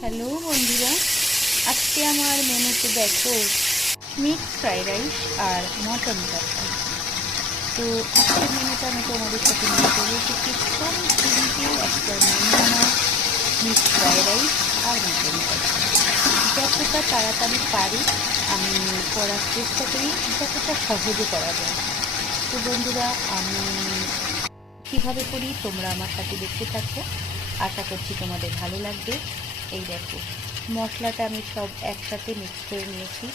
Hello বন্ধুরা, আজকে আমার মেনুতে দেখো মিক্স ফ্রাইড রাইস আর মটন কষা। তো আজকের মেনুটা আমি তোমাদের সাথে নিয়ে চলে এসেছি। খুব সিম্পল একটা মেনু আমার, মিক্স ফ্রাইড রাইস আর মটন কষা। যতটা তাড়াতাড়ি পারি আমি করার চেষ্টা করি, যতটা সহজে করা যায়। তো বন্ধুরা, আমি কিভাবে করি তোমরা আমার সাথে দেখতে থাকো, আশা করছি তোমাদের ভালো লাগবে। এই দেখো, মশলাটা আমি সব একসাথে মিক্স করে নিয়েছি।